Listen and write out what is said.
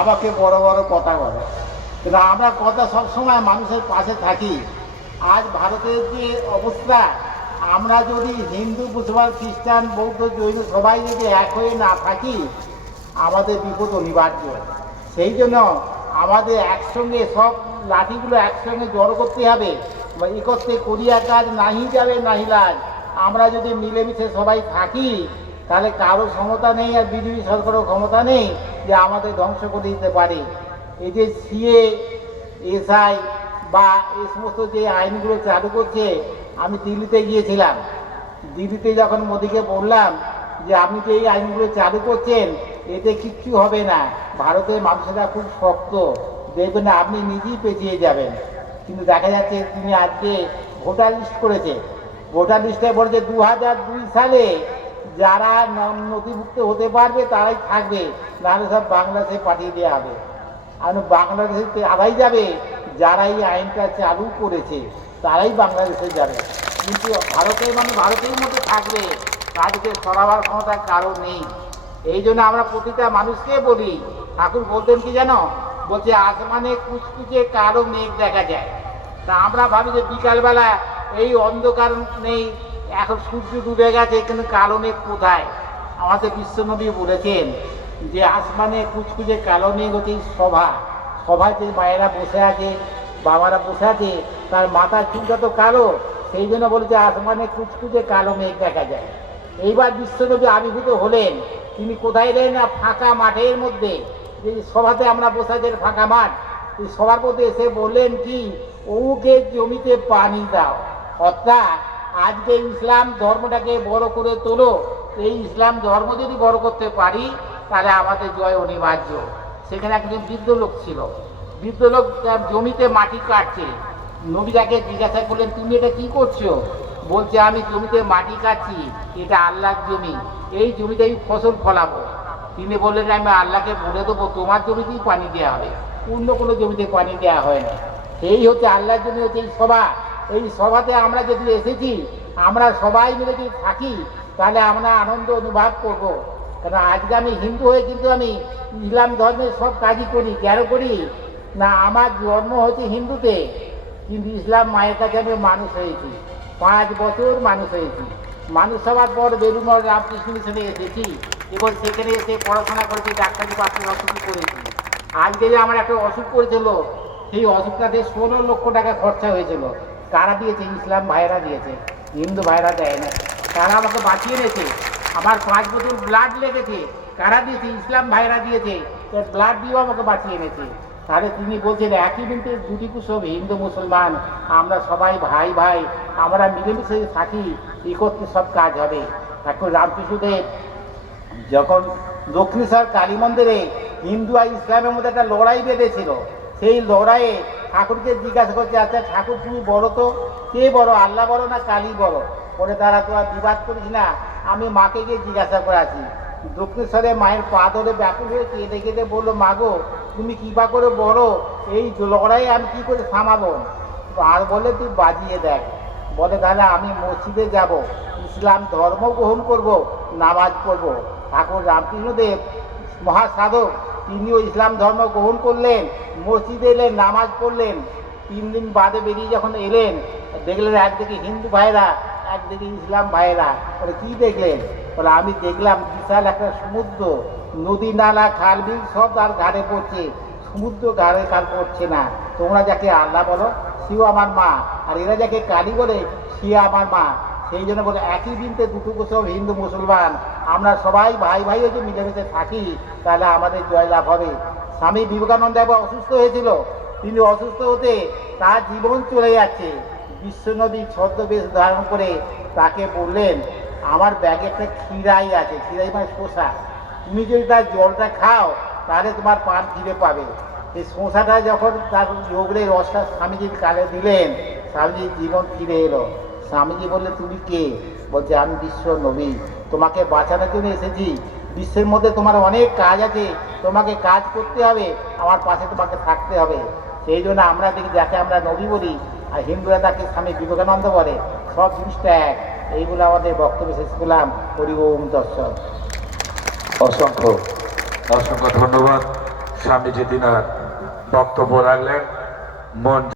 আমাকে বড় বড় কথা বলে, কিন্তু আমরা কথা সবসময় মানুষের পাশে থাকি। আজ ভারতের যে অবস্থা, আমরা যদি হিন্দু মুসলমান খ্রিস্টান বৌদ্ধ জৈন সবাই যদি এক হয়ে না থাকি, আমাদের বিপদ অনিবার্য। সেই জন্য আমাদের একসঙ্গে সব লাঠিগুলো একসঙ্গে জড়ো করতে হবে। এ করতে করিয়া কাজ নাহি যাবে নাহি লাজ। আমরা যদি মিলেমিশে সবাই থাকি, তাহলে কারো ক্ষমতা নেই, আর বিজেপি সরকারও ক্ষমতা নেই যে আমাদের ধ্বংস করে দিতে পারে। এই যে সিএ, এসআই বা এই সমস্ত যে আইনগুলো চালু করছে, আমি দিল্লিতে গিয়েছিলাম। দিল্লিতে যখন মোদিকে বললাম যে আপনি যে এই আইনগুলো চালু করছেন, এতে কিচ্ছু হবে না, ভারতের মানুষেরা খুব শক্ত, দেখবেন আপনি নিজেই পেঁচিয়ে যাবেন। কিন্তু দেখা যাচ্ছে তিনি আজকে ভোটার লিস্ট করেছে। ভোটার লিস্টে বলেছে 2002 সালে যারা নথিভুক্ত হতে পারবে তারাই থাকবে, নাহলে সব বাংলাদেশে পাঠিয়ে দেওয়া হবে। আর বাংলাদেশে আদাই যাবে যারা এই আইনটা চালু করেছে, তারাই বাংলাদেশে যাবে। কিন্তু ভারতের মানুষ ভারতের মধ্যে থাকবে, তাদেরকে সরাবার ক্ষমতা কারো নেই। এই জন্য আমরা প্রতিটা মানুষকে বলি, ঠাকুর বলতেন কি জানো, বলছে আসমানে কুচকুচে কালো মেঘ দেখা যায়। তা আমরা ভাবি যে বিকালবেলা এই অন্ধকার নেই, এখন সূর্য ডুবে গেছে, কিন্তু কালো মেঘ কোথায়? আমাদের বিশ্বনবী বলেছেন যে আসমানে কুচকুচে কালো মেঘ হচ্ছে সভায় যে মায়েরা বসে আছে, বাবারা বসে আছে, তার মাথার চুলটা তো কালো, সেই জন্য বলেছে আসমানে কুচকুচে কালো মেঘ দেখা যায়। এইবার বিশ্বনবী আবির্ভূত হলেন, তিনি কোথায় এলেন না, ফাঁকা মাঠের মধ্যে। যে সভাতে আমরা বসে আছি ফাঁকা মাঠ, এই সবার মধ্যে এসে বললেন কি, ওকে জমিতে পানি দাও। অর্থাৎ আজকে ইসলাম ধর্মটাকে বড় করে তোলো। এই ইসলাম ধর্ম যদি বড় করতে পারি, তাহলে আমাদের জয় অনিবার্য। সেখানে একজন বৃদ্ধ লোক ছিল, বৃদ্ধ লোক তার জমিতে মাটি কাটছে। নবীটাকে জিজ্ঞাসা করলেন, তুমি এটা কি করছো? বলছে, আমি জমিতে মাটি কাটছি, এটা আল্লাহর জমি, এই জমিতে আমি ফসল ফলাবো। তিনি বললেন, আমি আল্লাহকে বলে দেবো তোমার জমিতেই পানি দেওয়া হবে, অন্য কোনো জমিতে পানি দেওয়া হয় না। এই হচ্ছে আল্লাহর জমি, হচ্ছে এই সভা। এই সভাতে আমরা যদি এসেছি, আমরা সবাই মিলে যদি থাকি, তাহলে আমরা আনন্দ অনুভব করব। কারণ আজকে আমি হিন্দু হয়ে কিন্তু আমি ইসলাম ধর্মের সব কাজই করি। কেন করি না, আমার জন্ম হচ্ছে হিন্দুতে, কিন্তু ইসলাম মায়ের কাছে আমি মানুষ হয়েছি, 5 বছর মানুষ হয়েছি। মানুষ হওয়ার পর বেলুমর রামকৃষ্ণ মিশনে এসেছি, এবং সেখানে এসে পড়াশোনা করেছি, ডাক্তারি পাত্রের অসুখ করেছি। আজকে যে আমার একটা অসুখ করেছিল, সেই অসুখটাতে 16 লক্ষ টাকা খরচা হয়েছিল। কারা দিয়েছে? ইসলাম ভাইরা দিয়েছে, হিন্দু ভাইরা দেয় না। তারা আমাকে বাঁচিয়ে এনেছে। আমার 5 বোতল ব্লাড লেগেছে, কারা দিয়েছে? ইসলাম ভাইরা দিয়েছে, ব্লাড দিয়েও আমাকে বাঁচিয়ে এনেছে। তাহলে তিনি বলছেন একই মিনিটে দুটি কুসব হিন্দু মুসলমান, আমরা সবাই ভাই ভাই, আমরা মিলেমিশে থাকি, এই করতে সব কাজ হবে। এখন রামকৃষ্ণদেব যখন দক্ষিণেশ্বর কালী মন্দিরে হিন্দু আর ইসলামের মধ্যে একটা লড়াই বেঁধেছিল, সেই লড়াইয়ে ঠাকুরকে জিজ্ঞাসা করছে, আচ্ছা ঠাকুর তুমি বলো তো, কে বড়, আল্লাহ বড় না কালী বড়? পরে তারা তো আর বিবাদ করিস না, আমি মাকে গিয়ে জিজ্ঞাসা করে আছি। দক্ষিণেশ্বরে মায়ের পা ধরে ব্যাকুল হয়ে কেঁদে কেঁদে বললো, মাগো তুমি কৃপা করে বলো, এই লড়াই আমি কি করে থামাবো? আর বলে তুই বাজিয়ে দেখ। বলে তাহলে আমি মসজিদে যাব, ইসলাম ধর্ম গ্রহণ করব, নামাজ পড়ব। ঠাকুর রামকৃষ্ণদেব মহাসাধক, তিনিও ইসলাম ধর্ম গ্রহণ করলেন, মসজিদে এলেন, নামাজ পড়লেন। 3 দিন বাদে বেরিয়ে যখন এলেন, দেখলেন একদিকে হিন্দু ভাইরা, একদিকে ইসলাম ভাইরা। বলে কি দেখলেন? বলে আমি দেখলাম বিশাল একটা সমুদ্র, নদী নালা খাল বিল সব তার ঘাড়ে পড়ছে, সমুদ্র ঘাড়ে কাল পড়ছে না। তোমরা যাকে আল্লাহ বলো সেও আমার মা, আর এরা যাকে কালী বলে সে আমার মা। সেই জন্য বলে একই দিনতে দুটো সব হিন্দু মুসলমান, আমরা সবাই ভাই ভাই হয়ে মিলেমিশে থাকি, তাহলে আমাদের জয়লাভ হবে। স্বামী বিবেকানন্দ একবার অসুস্থ হয়েছিল, তিনি অসুস্থ হতে তার জীবন চলে যাচ্ছে। বিশ্বনবী ছদ্মবেশ ধারণ করে তাকে বললেন, আমার ব্যাগে একটা ক্ষীরাই আছে, ক্ষীরাই মানে শসা, তুমি যদি তার জলটা খাও তাহলে তোমার প্রাণ ফিরে পাবে। এই শসাটা যখন তার যোগরে রসটা স্বামীজির কালে দিলেন, স্বামীজির জীবন ফিরে এলো। স্বামীজি বললেন, তুমি কে? বলছে, আমি বিশ্ব নবী, তোমাকে বাঁচানোর জন্য এসেছি। বিশ্বের মধ্যে তোমার অনেক কাজ আছে, তোমাকে কাজ করতে হবে, আমার পাশে তোমাকে থাকতে হবে। সেই জন্য আমরা দেখি যাকে আমরা নবী বলি, আর হিন্দুরা তাকে স্বামী বিবেকানন্দ বলে, সব জিনিসটা এক। এইগুলো আমাদের বক্তব্য শেষ করলাম। হরি ওম দর্শন। অসংখ্য অসংখ্য ধন্যবাদ স্বামীজি তিনার বক্তব্য রাখলেন। মন